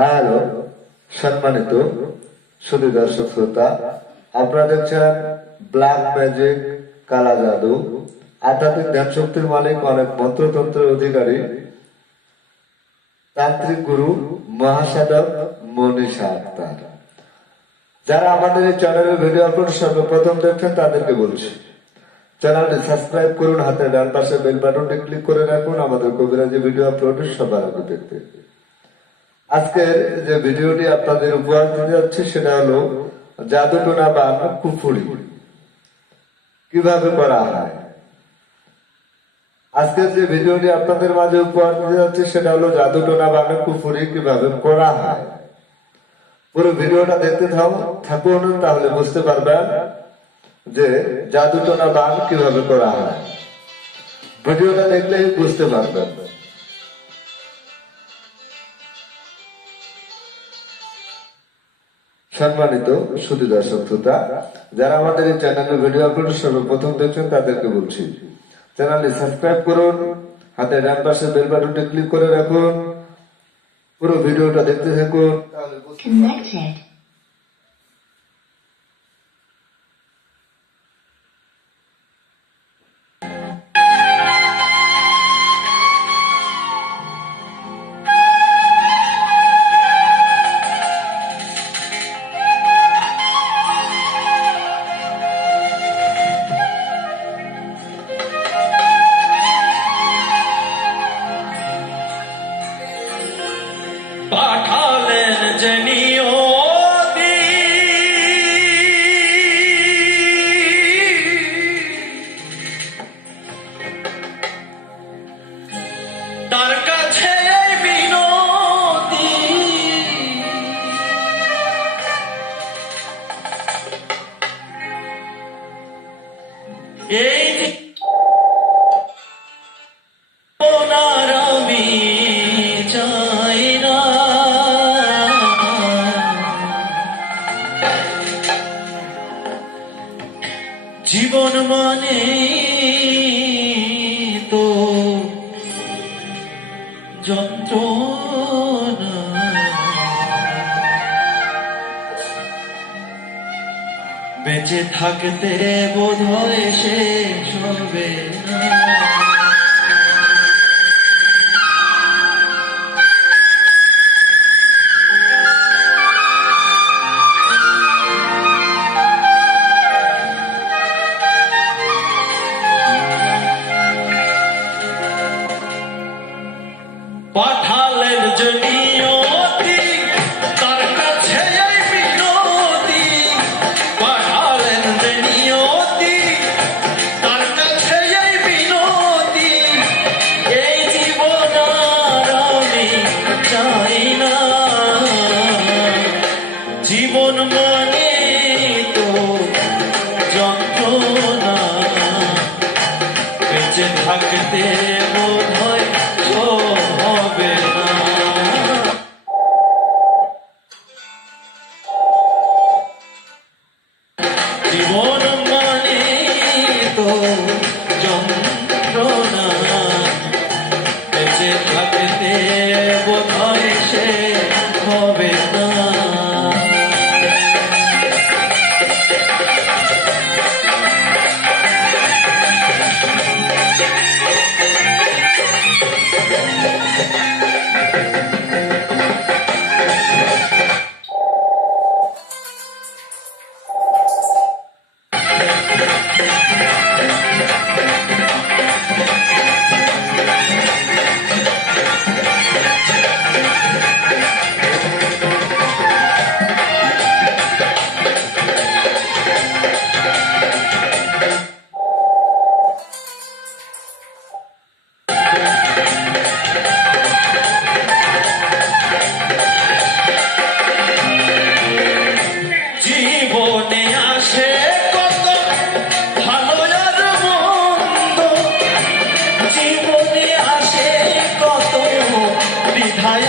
Hello সম্মানিত সুধী দর্শক শ্রোতা, আপনারা দেখছেন ব্ল্যাক ম্যাজিক, কালা জাদু, আধ্যাত্মিক ধ্যান শক্তির মালিক, অনেক মন্ত্রতন্ত্রের অধিকারী, তান্ত্রিক গুরু মহাসাধক মনীষা আক্তার। যারা আমাদের এই চ্যানেলের ভিডিও আপলোড সর্বপ্রথম দেখছেন তাদেরকে বলছি, চ্যানেলটি সাবস্ক্রাইব করুন, হাতের ডান পাশে বেল বাটনটি ক্লিক করে রাখুন আমাদের কবিরাজি ভিডিও আপলোড সবার আগে দেখতে। আজকের যে ভিডিওটি আপনাদের উপহার দিতে যাচ্ছে সেটা হলো জাদুটোনা বা কুফুরি কিভাবে করা হয়। আজকের যে ভিডিওটি আপনাদের মাঝে উপহার দিতে যাচ্ছে সেটা হলো জাদুটোনা বা কুফুরি কিভাবে করা হয়। পুরো ভিডিওটা দেখতে থাকুন, তাহলে বুঝতে পারবেন যে জাদুটোনা বা কিভাবে করা হয়। ভিডিওটা দেখলেই বুঝতে পারবেন। সম্মানিত সুধী দর্শক শ্রোতা, যারা আমাদের এই চ্যানেলের ভিডিও আপলোড সর্বপ্রথম দেখছেন তাদেরকে বলছি, চ্যানেলটি সাবস্ক্রাইব করুন, হাতে ডান পাশে বেল বাটনটি ক্লিক করে রাখুন, পুরো ভিডিওটা দেখতে থাকুন। পাঠালেন যে নিয়তি তার কাছে বিনতি, এই ওনার আমি চাই না, জীবন মানে তো যন্ত্রণা, বেঁচে থাকতে বোধ হয় শেষ হবে না। পাঠালেন যে নিয়তি তার কাছে বিনতি, পাঠালেন যে নিয়তি তার কাছে বিনতি, এই জীবন আর আমি চাই না, জীবন মানে তো যন্ত্রণা, বেঁচে থাকতে বোধ হয় হবে না। জীবন মানে তো যন্ত্রণা, বেঁচে থাকতে বোধ হয় সে হবে না। জীবনে আসে কত ভালো আর মন্দ, জীবনে আসে কত বিধায়